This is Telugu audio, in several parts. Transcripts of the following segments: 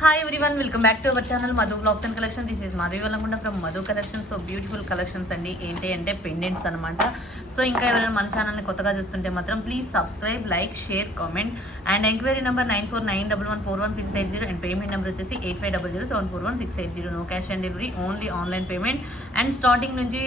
Hi everyone, welcome back to our channel Madhu Vlogs and Collection. This is Madhu Valangunda from Madhu Collection. So beautiful collections andi enti ante pendants anamata. So inka evaraina mana channel ni kottaga chustunte matram please subscribe, like, share, comment and enquiry number 9491141680 and payment number vachesi 8500741680. No cash and delivery, only online payment and starting nunchi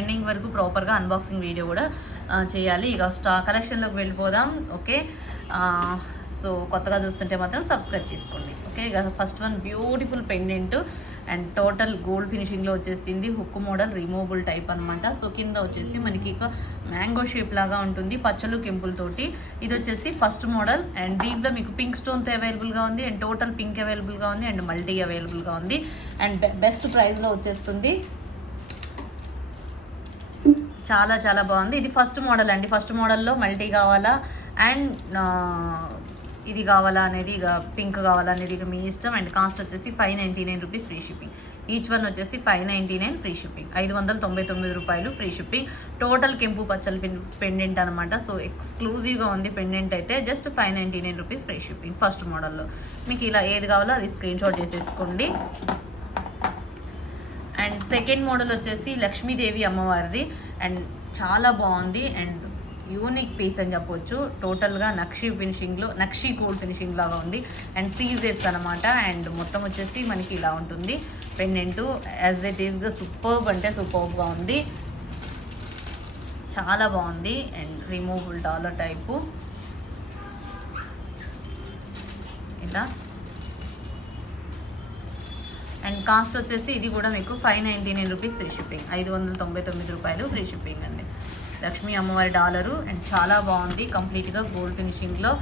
ending varaku proper ga unboxing video kuda cheyali. Iga collection loki velipodam. Okay, so కొత్తగా చూస్తుంటే మాత్రం సబ్స్క్రైబ్ చేసుకోండి. ఓకే, ఇక first one beautiful pendant and total gold ఫినిషింగ్లో వచ్చేసింది. హుక్ మోడల్ రిమూవబుల్ టైప్ అనమాట. సో కింద వచ్చేసి మనకి ఒక మ్యాంగో షేప్ లాగా ఉంటుంది పచ్చలు కెంపులతోటి. ఇది వచ్చేసి ఫస్ట్ మోడల్ అండ్ దీంట్లో మీకు పింక్ స్టోన్తో అవైలబుల్గా ఉంది అండ్ టోటల్ పింక్ అవైలబుల్గా ఉంది అండ్ మల్టీ అవైలబుల్గా ఉంది అండ్ బెస్ట్ ప్రైస్లో వచ్చేస్తుంది. చాలా చాలా బాగుంది. ఇది ఫస్ట్ మోడల్ అండి. ఫస్ట్ మోడల్లో మల్టీ కావాలా అండ్ ఇది కావాలా అనేది, ఇక పింక్ కావాలా అనేది ఇక మీ ఇష్టం. అండ్ కాస్ట్ వచ్చేసి 599 rupees free shipping. Each one వచ్చేసి 599 ఫ్రీ షిప్పింగ్. 599 రూపాయలు ఫ్రీ షిప్పింగ్. టోటల్ కెంపు పచ్చలు పెండెంట్ అనమాట. సో ఎక్స్క్లూజివ్గా ఉంది పెండెంట్ అయితే. Just 599 rupees free shipping first మోడల్లో. మీకు ఇలా ఏది కావాలో అది స్క్రీన్ షాట్ చేసేసుకోండి. అండ్ సెకండ్ మోడల్ వచ్చేసి లక్ష్మీదేవి అమ్మవారిది అండ్ చాలా బాగుంది అండ్ యూనిక్ పీస్ అని చెప్పొచ్చు. టోటల్గా నక్షీ ఫినిషింగ్లో, నక్షీ గోల్డ్ ఫినిషింగ్ లాగా ఉంది అండ్ సీజెట్స్ అనమాట. అండ్ మొత్తం వచ్చేసి మనకి ఇలా ఉంటుంది పెండెంటు. యాజ్ ఇట్ ఈస్గా సూపర్బ్ అంటే సూపర్బ్గా ఉంది, చాలా బాగుంది. అండ్ రిమూవబుల్ డాలర్ టైపు ఇలా. అండ్ కాస్ట్ వచ్చేసి ఇది కూడా మీకు 599 రూపీస్ ఫ్రీ షిప్పింగ్. 599 రూపాయలు ఫ్రీ షిప్పింగ్ అండి. లక్ష్మీ అమ్మవారి డాలరు అండ్ చాలా బాగుంది. కంప్లీట్గా గోల్డ్ ఫినిషింగ్లో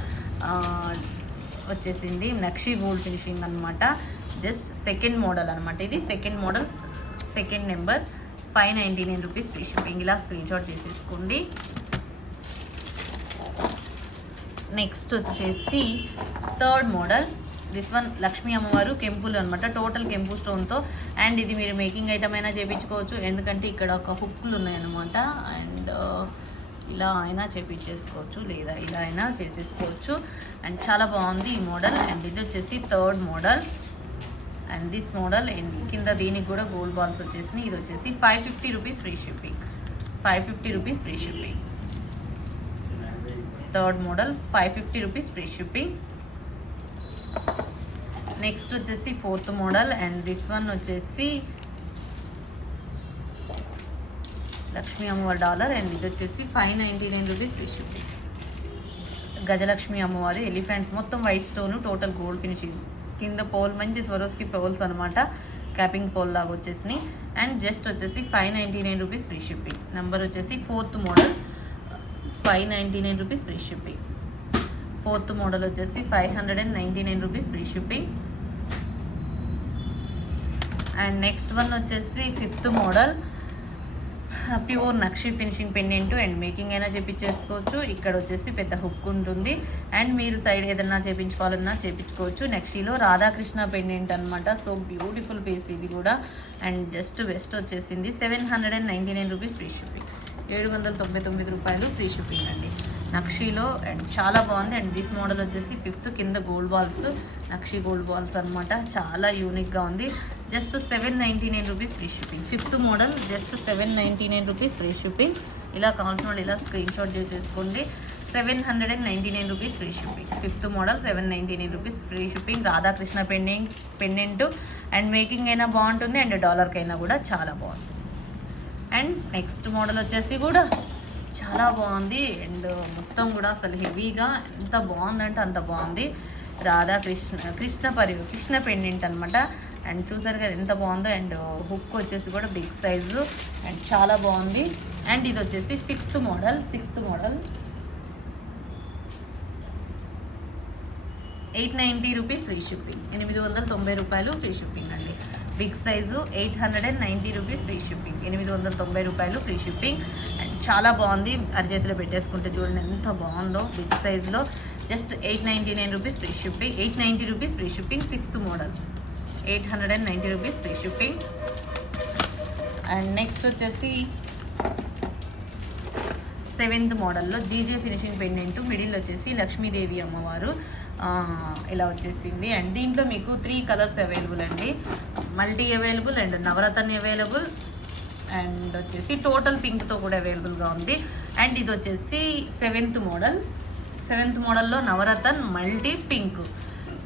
వచ్చేసింది. నక్షీ గోల్డ్ ఫినిషింగ్ అనమాట. జస్ట్ సెకండ్ మోడల్ అనమాట. ఇది second model, second number. 599 rupees free shipping. ఇలా స్క్రీన్ షాట్ చేసేసుకోండి. నెక్స్ట్ వచ్చేసి third model. This one Lakshmi అమ్మవారు కెంపులు అనమాట. టోటల్ కెంపు స్టోన్తో అండ్ ఇది మీరు మేకింగ్ ఐటమ్ అయినా చేయించుకోవచ్చు. ఎందుకంటే ఇక్కడ ఒక హుక్లు ఉన్నాయన్నమాట. అండ్ ఇలా అయినా చేయించేసుకోవచ్చు లేదా ఇలా అయినా చేసేసుకోవచ్చు. అండ్ చాలా బాగుంది ఈ మోడల్. అండ్ ఇది వచ్చేసి third model and this model. And కింద దీనికి కూడా గోల్డ్ బాల్స్ వచ్చేసినాయి. ఇది వచ్చేసి 550 rupees free shipping. 550 rupees free shipping. Third model 550 rupees free shipping. Next వచ్చేసి fourth model and this one వచ్చేసి లక్ష్మీ అమ్మవారి డాలర్ అండ్ ఇది వచ్చేసి 599 రూపీస్ ఫ్రీ షిప్పింగ్. గజలక్ష్మి అమ్మవారి ఎలిఫెంట్స్ మొత్తం white stone, total gold finishing. కింద పోల్ మంచి స్వరోస్కి పోల్స్ అనమాట. క్యాపింగ్ పోల్ లాగా వచ్చేసినాయి. అండ్ జస్ట్ వచ్చేసి 599 రూపీస్ ఫ్రీ షిప్పింగ్. నెంబర్ వచ్చేసి fourth model 599 rupees free shipping. Fourth model వచ్చేసి 599 rupees free shipping. And next one వచ్చేసి ఫిఫ్త్ మోడల్ ప్యూర్ నక్షి ఫినిషింగ్ పెండెంట్ అండ్ మేకింగ్ అయినా చేయించేసుకోవచ్చు. ఇక్కడ వచ్చేసి పెద్ద హుక్ ఉంటుంది అండ్ మీరు సైడ్ ఏదన్నా చేయించుకోవాలన్నా చేయించుకోవచ్చు. నక్షిలో రాధాకృష్ణ పెండెంట్ అనమాట. సో బ్యూటిఫుల్ పీస్ ఇది కూడా. అండ్ జస్ట్ బెస్ట్ వచ్చేసింది 799 రూపీస్ ఫ్రీ షిప్పింగ్. 799 రూపాయలు ఫ్రీ షిప్పింగ్ అండి నక్షీలో. అండ్ చాలా బాగుంది. అండ్ దిస్ మోడల్ వచ్చేసి ఫిఫ్త్, కింద gold balls, nakshi gold balls అనమాట. చాలా యూనిక్గా ఉంది. Just 799 rupees free shipping. Fifth model just 799 rupees free shipping. ఇలా కావాల్సిన వాళ్ళు ఇలా స్క్రీన్ షాట్ చేసేసుకోండి. 799 rupees free shipping. Fifth model 799 rupees free shipping. Radhakrishna pendant and making అయినా బాగుంటుంది అండ్ డాలర్కైనా కూడా చాలా బాగుంది. అండ్ నెక్స్ట్ మోడల్ వచ్చేసి కూడా చాలా బాగుంది అండ్ మొత్తం కూడా అసలు హెవీగా ఎంత బాగుందంటే అంత బాగుంది. కృష్ణ పెండెంట్ అనమాట. అండ్ చూసారు కదా ఎంత బాగుందో. అండ్ హుక్ వచ్చేసి కూడా బిగ్ సైజు అండ్ చాలా బాగుంది. అండ్ ఇది వచ్చేసి sixth model 890 rupees free shipping. 890 రూపాయలు ఫ్రీ షిప్పింగ్ అండి. Big size 890 rupees free shipping. 890 రూపాయలు ఫ్రీ షిప్పింగ్. అండ్ చాలా బాగుంది. అరచేతిలో పెట్టేసుకుంటే చూడండి ఎంత బాగుందో బిగ్ సైజులో. Just 899 rupees free shipping. 890 rupees free shipping. Sixth model 890 rupees free shipping. And next వచ్చేసి సెవెంత్ మోడల్లో జీజే ఫినిషింగ్ పెండెంట్. మిడిల్ వచ్చేసి లక్ష్మీదేవి అమ్మవారు. ఇలా వచ్చేసింది. అండ్ దీంట్లో మీకు 3 కలర్స్ అవైలబుల్ అండి. Multi available and navaratna available and వచ్చేసి టోటల్ పింక్తో కూడా అవైలబుల్గా ఉంది. అండ్ ఇది వచ్చేసి 7th మోడల్లో నవరత్న మల్టీ పింక్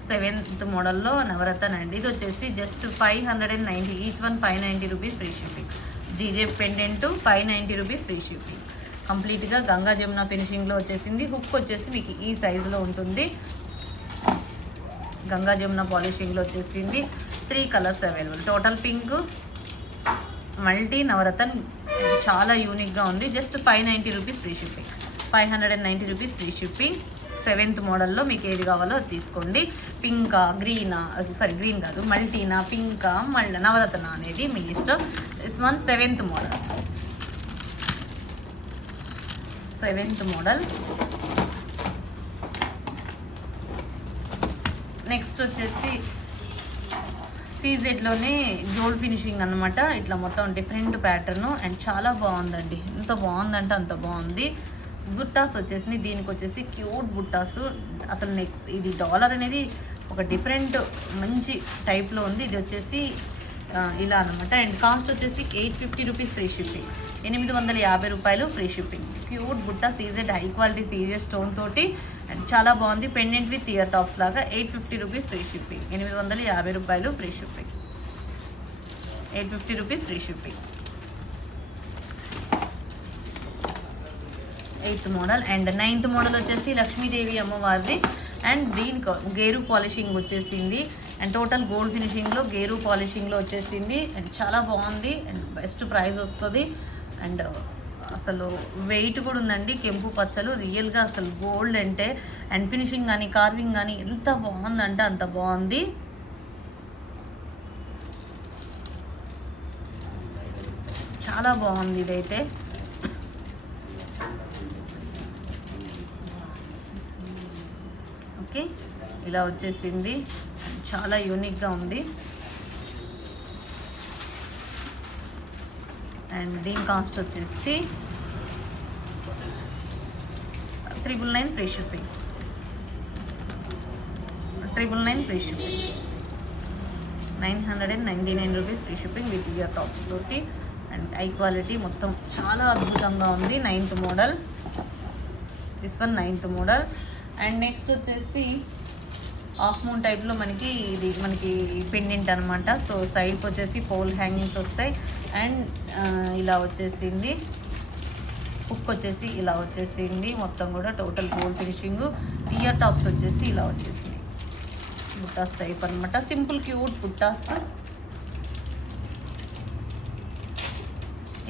7th మోడల్లో నవరత్న అండి. ఇది వచ్చేసి just 590, each one 590 rupees free shipping. GJ pendant 590 rupees free shipping. కంప్లీట్గా గంగా జమున ఫినిషింగ్లో వచ్చేసింది. హుక్ వచ్చేసి మీకు ఈ సైజులో ఉంటుంది. గంగా జమున పాలిషింగ్లో వచ్చేసింది. 3 colours available. Total pink multi navratna చాలా యూనిక్గా ఉంది. Just 590 rupees free shipping. 590 rupees free shipping. 7th మోడల్లో మీకు ఏది కావాలో అది తీసుకోండి. పింకా, గ్రీనా, గ్రీన్ కాదు, మల్టీనా, పింకా, మళ్ళీ నవరత్న అనేది మీ ఇష్టం. This one 7th model. Next వచ్చేసి సీజెడ్లోనే గోల్డ్ ఫినిషింగ్ అనమాట. ఇట్లా మొత్తం డిఫరెంట్ ప్యాటర్ను అండ్ చాలా బాగుందండి. ఎంత బాగుందంటే అంత బాగుంది. బుట్టాస్ వచ్చేసి దీనికి వచ్చేసి క్యూట్ బుట్టాసు. అసలు నెక్స్ట్ ఇది డాలర్ అనేది ఒక డిఫరెంట్ మంచి టైప్లో ఉంది. ఇది వచ్చేసి ఇలా అనమాట. అండ్ కాస్ట్ వచ్చేసి 850 రూపీస్ ఫ్రీ షిప్పింగ్. 850 రూపాయలు ఫ్రీ షిప్పింగ్. క్యూట్ బుట్ట CZ high quality serious stone తోటి అండ్ చాలా బాగుంది. పెండెంట్ విత్ ఇయర్ టాప్స్ లాగా 850 రూపీస్ ఫ్రీ షిప్పింగ్. 850 రూపాయలు free shipping. 850 rupees free shipping. 8th model. And 9th model వచ్చేసి లక్ష్మీదేవి అమ్మవారిది. అండ్ దీనికి గేరు పాలిషింగ్ వచ్చేసింది. అండ్ టోటల్ గోల్డ్ ఫినిషింగ్లో గేరు పాలిషింగ్లో వచ్చేసింది. అండ్ చాలా బాగుంది అండ్ బెస్ట్ ప్రైస్ వస్తుంది. అండ్ అసలు వెయిట్ కూడా ఉందండి. కెంపు పచ్చలు రియల్గా అసలు గోల్డ్ అంటే అండ్ ఫినిషింగ్ కానీ కార్వింగ్ కానీ ఎంత బాగుందంటే అంత బాగుంది. చాలా బాగుంది ఇదైతే. ఓకే, ఇలా వచ్చేసింది. చాలా యూనిక్గా ఉంది. అండ్ దీని కాస్ట్ వచ్చేసి 999 free shipping. 999 free shipping. 999 rupees free shipping with ear tops తోటి అండ్ హై క్వాలిటీ మొత్తం చాలా అద్భుతంగా ఉంది. 9th model. This one 9th model. And next వచ్చేసి హాఫ్ మూన్ టైప్లో మనకి పెండెంట్ అనమాట. సో సైడ్కి వచ్చేసి పోల్ హ్యాంగింగ్స్ వస్తాయి. అండ్ ఇలా వచ్చేసింది. హుక్ వచ్చేసి ఇలా వచ్చేసింది. మొత్తం కూడా total gold finishing. Ear tops వచ్చేసి ఇలా వచ్చేసింది. బుట్టాస్ టైప్ అనమాట. సింపుల్ క్యూట్ బుట్టాస్.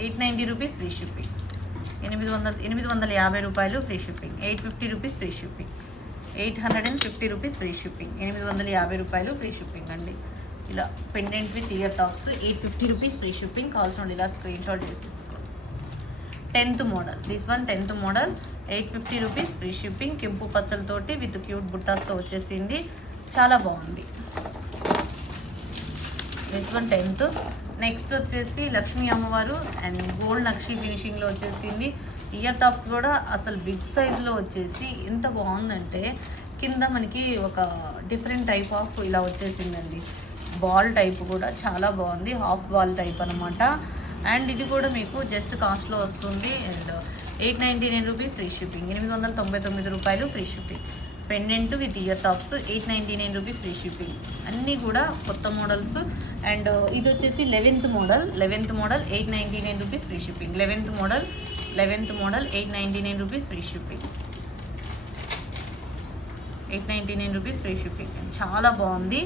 890 రూపీస్ ఫ్రీ షిప్పింగ్. 850 రూపాయలు free shipping. 850 rupees free shipping. 850 rupees free shipping. 850 రూపాయలు ఫ్రీ షిప్పింగ్ అండి. ఇలా pendant with ear tops 850 rupees free shipping. కావాల్సిన ఇలా స్క్రీన్ షాట్ చేసేసుకోండి. 10th model. This one 10th model. 850 rupees free shipping. కెంపు పచ్చలతోటి విత్ క్యూట్ బుట్టాస్తో వచ్చేసింది. చాలా బాగుంది. This one 10th. నెక్స్ట్ వచ్చేసి లక్ష్మీ అమ్మవారు అండ్ గోల్డ్ నక్షి ఫినిషింగ్లో వచ్చేసింది. ఇయర్ టాప్స్ కూడా అసలు బిగ్ సైజ్లో వచ్చేసి ఎంత బాగుందంటే కింద మనకి ఒక డిఫరెంట్ టైప్ ఆఫ్ ఇలా వచ్చేసిందండి. బాల్ టైప్ కూడా చాలా బాగుంది. హాఫ్ బాల్ టైప్ అనమాట. అండ్ ఇది కూడా మీకు జస్ట్ కాస్ట్లో వస్తుంది. And 899 rupees free shipping. 899 రూపాయలు free shipping. Pendant with ear tops 899 rupees free shipping. అన్నీ కూడా కొత్త మోడల్స్. అండ్ ఇది వచ్చేసి 11th model. 899 rupees free shipping. 11th model 899 rupees free shipping. 899 rupees free shipping. చాలా బాగుంది.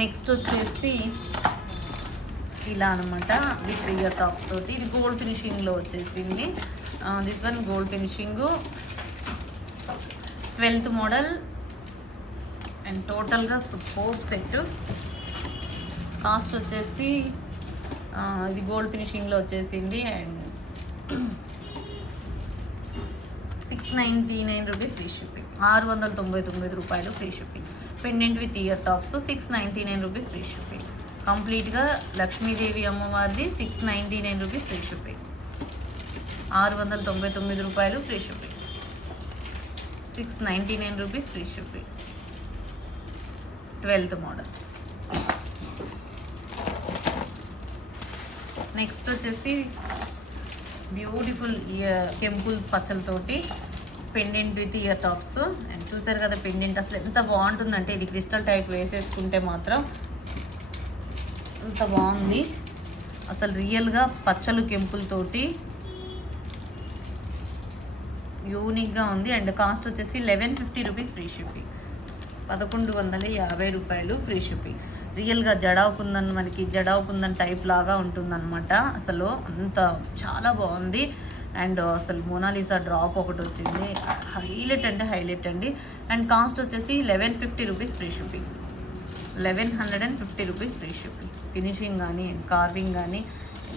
నెక్స్ట్ వచ్చేసి ఇలా అనమాట విత్ ఇయర్ టాప్స్ తోటి. ఇది గోల్డ్ ఫినిషింగ్లో వచ్చేసింది. This one gold finishing. 12th model. And టోటల్గా సూపర్ సెట్. కాస్ట్ వచ్చేసి ఇది గోల్డ్ ఫినిషింగ్లో వచ్చేసింది. And 699 rupees free shipping. 699 రూపాయలు free shipping. Pendant with ear tops 699 rupees free shipping. కంప్లీట్గా లక్ష్మీదేవి అమ్మవారిది 699 రూపీస్ ఫ్రీ షిప్పింగ్. 699 రూపాయలు free shipping. 699 rupees free shipping. 12th model. Next వచ్చేసి బ్యూటిఫుల్ కెంపుల్ పచ్చలతోటి pendant with ear tops. And చూసారు కదా పెండెంట్ అసలు ఎంత బాగుంటుందంటే, ఇది క్రిస్టల్ టైప్ వేసేసుకుంటే మాత్రం ఎంత బాగుంది అసలు. రియల్గా పచ్చలు కెంపులతోటి యూనిక్గా ఉంది. అండ్ కాస్ట్ వచ్చేసి 1150 రూపీస్ ఫ్రీ షిప్పింగ్. 1150 రూపాయలు ఫ్రీ షిప్పింగ్. రియల్గా జడావుకుందన్, మనకి జడావుకుందన్ టైప్ లాగా ఉంటుందన్నమాట. అసలు అంత చాలా బాగుంది. అండ్ అసలు మోనాలిసా డ్రాప్ ఒకటి వచ్చింది, హైలైట్ అంటే హైలైట్ అండి. అండ్ కాస్ట్ వచ్చేసి 1150 rupees free shipping. 1150 rupees free shipping. Finishing కానీ కార్వింగ్ కానీ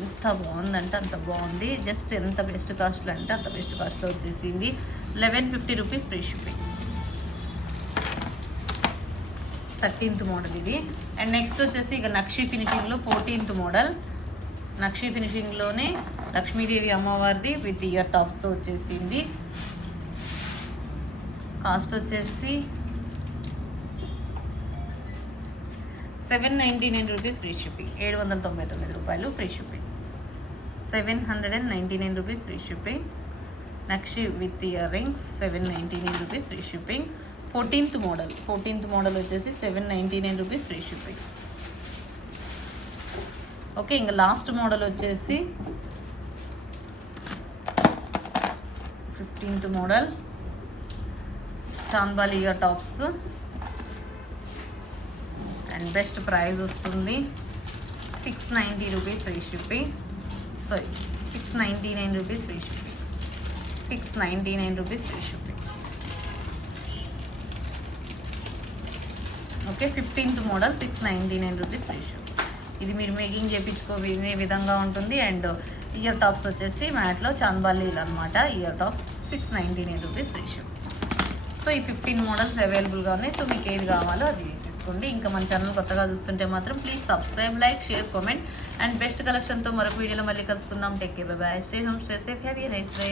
ఎంత బాగుందంటే అంత బాగుంది. జస్ట్ ఎంత బెస్ట్ కాస్ట్లో అంటే అంత బెస్ట్ కాస్ట్లో వచ్చేసింది. 1150 rupees free shipping. 13th model ఇది. అండ్ నెక్స్ట్ వచ్చేసి ఇక నక్షి ఫినిషింగ్లో 14th మోడల్. నక్షి ఫినిషింగ్లోనే లక్ష్మీదేవి అమ్మవారిది విత్ ఇయర్ టాప్స్తో వచ్చేసింది. కాస్ట్ వచ్చేసి 799 రూపీస్ ఫ్రీ షిప్పింగ్. 799 రూపాయలు free shipping. 799 rupees free shipping. Nakshi with ear rings 799 rupees free shipping. 14th model. 14th model వచ్చేసి 799 రూపీస్ ఫ్రీ షిప్పింగ్. ఓకే, ఇంకా లాస్ట్ మోడల్ వచ్చేసి 15th model. Chandbali year tops and best price వస్తుంది 690 rupees free shipping. Sorry 699 rupees free shipping. 699 rupees free shipping. Okay, 15th model 699 rupees free shipping. ఇది మీరు మేకింగ్ చేయించుకోనే విధంగా ఉంటుంది. అండ్ ఇయర్ టాప్స్ వచ్చేసి మ్యాట్లో చాంబాలీలు అనమాట. Year tops 699 rupees free shipping. So ఈ 15 మోడల్స్ అవైలబుల్గా ఉన్నాయి. సో మీకు ఏది కావాలో అది తీసేసుకోండి. ఇంకా మన ఛానల్ కొత్తగా చూస్తుంటే మాత్రం please subscribe, like, share, comment. And best కలెక్షన్తో మరొక వీడియోలో మళ్ళీ కలుసుకుందాం. Take care, bye bye, stay home, stay safe, have a nice day.